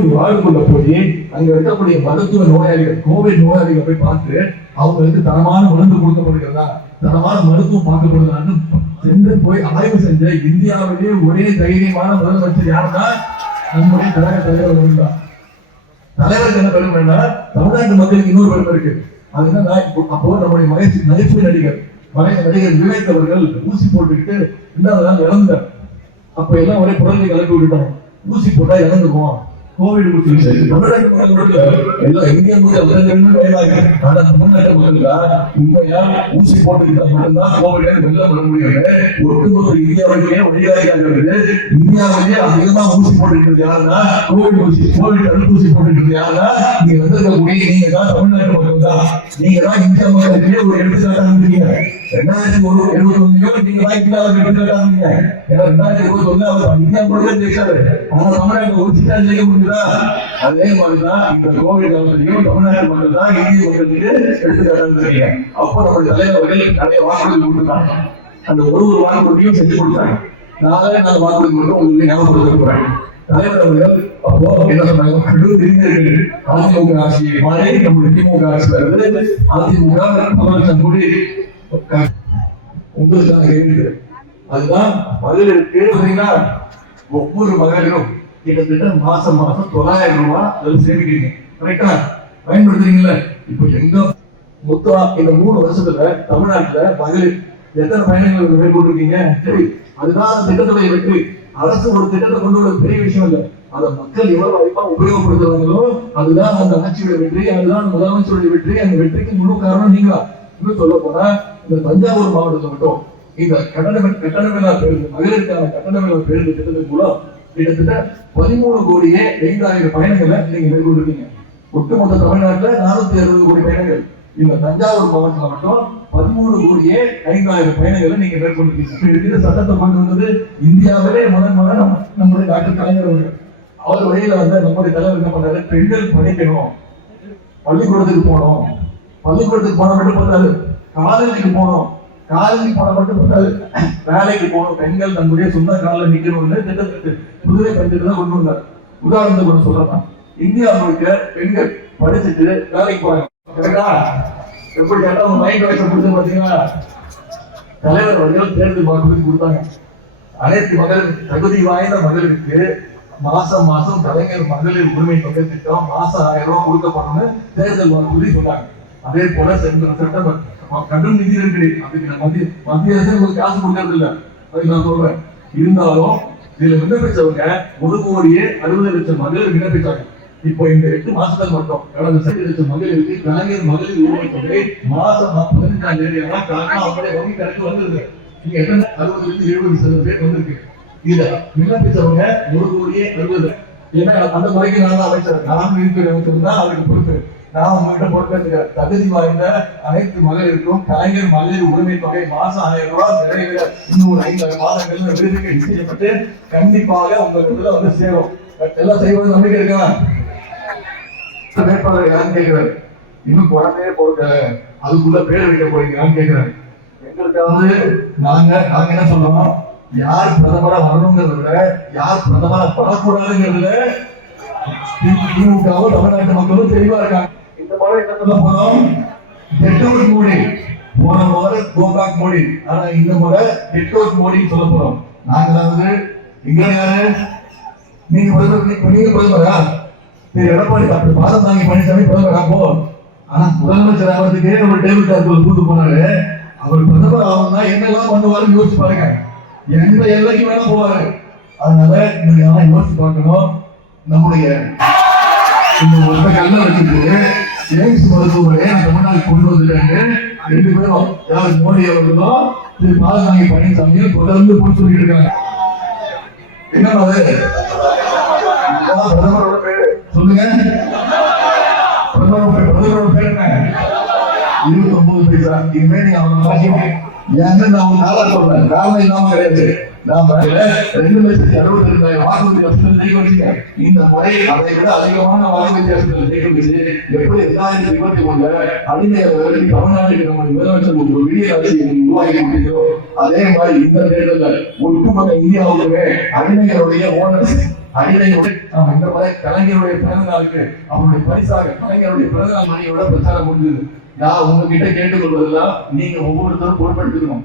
Covid வாழ்வுக்குள்ள போய் அங்க இருக்கக்கூடிய மருத்துவ நோயாளிகள் கோவிட் நோயாளிகளை போய் பார்த்து அவங்களுக்கு தரமான மருந்து கொடுக்கப்படுகிறதா? தரமான மருத்துவம் பார்க்கப்படுதான்னு சென்று போய் ஆய்வு செஞ்ச இந்தியாவிலேயே ஒரே தைரியமான முதலமைச்சர் யாருன்னா நம்முடைய கழக தலைவர் தான் தலைவருக்கு என்ன பெருமைன்னா தமிழ்நாட்டு மக்களுக்கு இன்னொரு பெருமை இருக்கு. அது என்னன்னா அப்போ நம்முடைய மகிழ்ச்சி நகைச்சுவை நடிகர் மகை நடிகர் விவேக் அவர்கள் ஊசி போட்டுக்கிட்டு ரெண்டாவது நாள் இறந்தார். அப்ப எல்லாம் ஒரே குழந்தை கலப்பி விட்டுட்டாங்க. ஊசி போட்டா இறந்துக்குவோம் கோவிட் உண்மையா ஊசி போட்டுக்கிட்டா மட்டும்தான் கோவிட் வெளில வர முடியும். ஒட்டுமொத்த இந்தியாவிலேயே வழிகாட்டியாகிறது இந்தியாவிலேயே அதிகமா ஊசி போட்டுக்கிட்டு யாருன்னா கோவிட் ஊசி கோவிட் தடுப்பூசி போட்டுக்கிட்டு யாருன்னா நீங்க வந்திருக்கக்கூடிய நீங்க தான் தமிழ்நாட்டு மக்கள் தான். நீங்க தான் இந்தியா மக்களுக்கே ஒரு எடுத்துக்காட்டாக இருக்கீங்க ரெண்டாயிரத்தி ஒரு எழுபத்தி ஒண்ணுலயோ நீங்க தான் இந்தியாவில் ஏன்னா ரெண்டாயிரத்தி இருபத்தி ஒண்ணு அவர் இந்தியா முழுக்க ஜெயிச்சாரு ஆனா ஒரு சீட்டா ஜெயிக்க முடியுதா அதே மாதிரிதான் இந்த கோவிட் காலத்திலையும் தமிழ்நாட்டு மக்கள் தான் இந்திய மக்களுக்கு அப்போ நம்முடைய தலைவர்கள் நிறைய வாக்குறுதி கொடுத்துருக்காங்க அந்த ஒரு ஒரு வாக்குறுதியும் செஞ்சு கொடுத்தாங்க நாங்களே நான் வாக்குறுதி மட்டும் உங்களுக்கு ஞாபகப்படுத்த போறேன் அப்போ என்ன சொன்னாங்க கடும் இளைஞர்கள் அதிமுக ஆட்சி மாறி நம்முடைய திமுக ஆட்சி வருது. அதிமுக கூடி உங்களுக்கான கேள்வி அதுதான் மகளிருக்கு பார்த்தீங்கன்னா ஒவ்வொரு மகளிரும் கிட்டத்தட்ட மாசம் மாசம் தொள்ளாயிரம் ரூபாய் அதில் சேமிக்கிறீங்க. கரெக்டா பயன்படுத்துறீங்களா இப்போ எங்க மொத்தம் இந்த மூணு வருஷத்துல தமிழ்நாட்டுல மகளிர் எத்தனை பயணங்கள் மேற்கொண்டிருக்கீங்க? சரி அதுதான் அந்த திட்டத்துடைய வெற்றி. அரசு ஒரு திட்டத்தை கொண்டு வர பெரிய விஷயம் இல்லை. அதை மக்கள் எவ்வளவு வாய்ப்பா உபயோகப்படுத்துறாங்களோ அதுதான் அந்த ஆட்சியோட வெற்றி அதுதான் முதலமைச்சருடைய வெற்றி. அந்த வெற்றிக்கு முழு காரணம் நீங்களா இன்னும் சொல்ல போனா இந்த தஞ்சாவூர் மாவட்டத்தில் மட்டும் இந்த கட்டண கட்டணமில்லா பேருந்து மகளிருக்கான கட்டணமில்லா பேருந்து திட்டத்தின் மூலம் கிட்டத்தட்ட பதிமூணு கோடியே ஐந்தாயிரம் பயணங்களை நீங்க மேற்கொண்டிருக்கீங்க. ஒட்டுமொத்த தமிழ்நாட்டில் நானூத்தி அறுபது கோடி பயணங்கள். இந்த தஞ்சாவூர் மாவட்டத்தில் மட்டும் பதிமூணு கோடியே ஐந்தாயிரம் பயணங்களை நீங்க மேற்கொண்டிருக்கீங்க. இருக்கிற சட்டத்தை கொண்டு வந்தது இந்தியாவிலே முதன் முதல் நம்ம நம்முடைய டாக்டர் கலைஞர் அவர்கள். அவர் வழியில வந்து நம்முடைய தலைவர் என்ன பண்றாரு பெண்கள் படிக்கணும். பள்ளிக்கூடத்துக்கு போனோம் பள்ளிக்கூடத்துக்கு போன மட்டும் பார்த்தாரு காலேஜுக்கு போகணும் காலேஜுக்கு போன மட்டும் பத்தாது வேலைக்கு போகணும் பெண்கள் தன்னுடைய சொந்த காலில் நிற்கணும்னு திட்டத்துக்கு புதுவை பஞ்சத்தை தான் கொண்டு வந்தார். உதாரணத்துக்கு ஒன்று சொல்றேன் இந்தியா முழுக்க பெண்கள் படிச்சுட்டு வேலைக்கு போறாங்க. கரெக்டா எப்படி கேட்டா மைண்ட் வயசு கொடுத்து பார்த்தீங்கன்னா தலைவர் அவர்கள் தேர்தல் வாக்குறுதி கொடுத்தாங்க. அனைத்து மகள் தகுதி வாய்ந்த மகளிருக்கு மாசம் மாசம் கலைஞர் மகளிர் உரிமை தொகை திட்டம் மாசம் ஆயிரம் ரூபாய் கொடுக்கப்படணும்னு தேர்தல் வாக்குறுதி சொன்னாங்க அதே போல சென்ற செப்டம்பர் கடும் நிதி நெருக்கடி. அதுக்கு நான் மத்திய மத்திய அரசு உங்களுக்கு காசு கொடுக்கறது இல்ல அதுக்கு நான் சொல்றேன். இருந்தாலும் இதுல விண்ணப்பிச்சவங்க ஒரு கோடியே அறுபது லட்சம் மகளிர் விண்ணப்பிச்சாங்க. இப்போ இந்த எட்டு மாசத்துல மட்டும் கடந்த சரி லட்சம் மகளிருக்கு கலைஞர் மகளிர் உரிமை மாசம் பதினஞ்சாம் தேதி எல்லாம் காரணம் அவங்களுடைய வங்கி கணக்கு வந்திருக்கு. நீங்க எத்தனை? அறுபது இருந்து எழுபது சதவீதம் பேர் வந்திருக்கு. இதுல விண்ணப்பிச்சவங்க ஒரு கோடியே அறுபது ஏன்னா அந்த முறைக்கு நான் அமைச்சர். நான் இருக்கிற அமைச்சர் தான் அவருக்கு பொறுப்பு. நான் உங்ககிட்ட பொறுப்பேற்க தகுதி வாய்ந்த அனைத்து மகளிருக்கும் கலைஞர் மகளிர் உரிமை தொகை மாசம் ஆயிரம் ரூபாய் நிறைவேற இன்னும் ஒரு ஐந்து மாதங்கள் விருதுக்கு நிச்சயிக்கப்பட்டு கண்டிப்பாக உங்க இதுல வந்து சேரும். எல்லாம் செய்வது நம்பிக்கை இருக்கா? வேட்பாளர் யாருன்னு கேட்கிறாரு இன்னும் குழந்தையே போடுங்க. அதுக்குள்ள பேர் வைக்க போறீங்களான்னு கேட்கிறாரு எங்களுக்காவது நாங்க நாங்க என்ன சொல்றோம்? யார் பிரதமரா வரணுங்கிறத விட யார் பிரதமரா வரக்கூடாதுங்கிறதுல திமுகவும் தமிழ்நாட்டு மக்களும் தெளிவா இருக்காங்க. இந்த முறை என்ன சொல்ல போறோம்? நெட்வொர்க் மோடி போன முறை கோபாக் மோடி. ஆனா இந்த முறை நெட்வொர்க் மோடின்னு சொல்ல போறோம். நாங்களாவது எங்களை யாரு நீங்க பிரதமர் நீங்க- நீங்க பிரதமரா திரு எடப்பாடி டாக்டர் பாதம் தாங்கி பழனிசாமி பிரதமர் அப்போ. ஆனா முதலமைச்சர் ஆகிறதுக்கே நம்ம டேபிள் டாக்டர் கூட்டு போனாரு. அவர் பிரதமர் ஆகணும்னா என்னெல்லாம் பண்ணுவாருன்னு யோசிச்சு பாருங்க. எந்த எல்லைக்கு வேணா போவாரு. அதனால நீங்க எல்லாம் யோசிச்சு பார்க்கணும். நம்முடைய இந்த ஒத்த கல்ல வச்சுட்டு எய்ம்ஸ் மருத்துவமனையை நான் தமிழ்நாடு கொண்டு வந்துட்டாங்க. ரெண்டு பேரும் யார் மோடி அவர்களோ திரு பாலசாமி பழனிசாமியும் தொடர்ந்து போய் இருக்காங்க. என்ன அது பிரதமரோட பேரு. சொல்லுங்க. பிரதமரோட பிரதமரோட பேர் என்ன? இருபத்தி ஒன்பது பைசா. இனிமே நீங்க அவங்க வாசிங்க நான் ஒரு நாளா சொல்றேன் காரணம் இல்லாம கிடையாது. நாம ரெண்டு லட்சத்தி அறுபத்தி ரெண்டாயிரம் வாக்கு வித்தியாசத்தில் ஜெயிக்க வச்சுங்க இந்த முறை அதை விட அதிகமான வாக்கு வித்தியாசத்தில் ஜெயிக்க வச்சு எப்படி ரெண்டாயிரத்தி இருபத்தி ஒண்ணுல தமிழ்நாட்டுக்கு நம்ம முதலமைச்சர் ஒரு விடிய ஆட்சியை உருவாக்கி அதே மாதிரி இந்த தேர்தலில் ஒட்டுமொத்த இந்தியாவுக்குமே அடிமைகளுடைய ஓனர் அடிமையோடு இந்த மாதிரி கலைஞருடைய பிறந்த நாளுக்கு அவருடைய பரிசாக கலைஞருடைய பிறந்த நாள் மணியோட பிரச்சாரம் முடிஞ்சது. நான் உங்ககிட்ட கேட்டுக்கொள்வதெல்லாம் நீங்க ஒவ்வொருத்தரும் பொறுப்படுத்திக்கணும்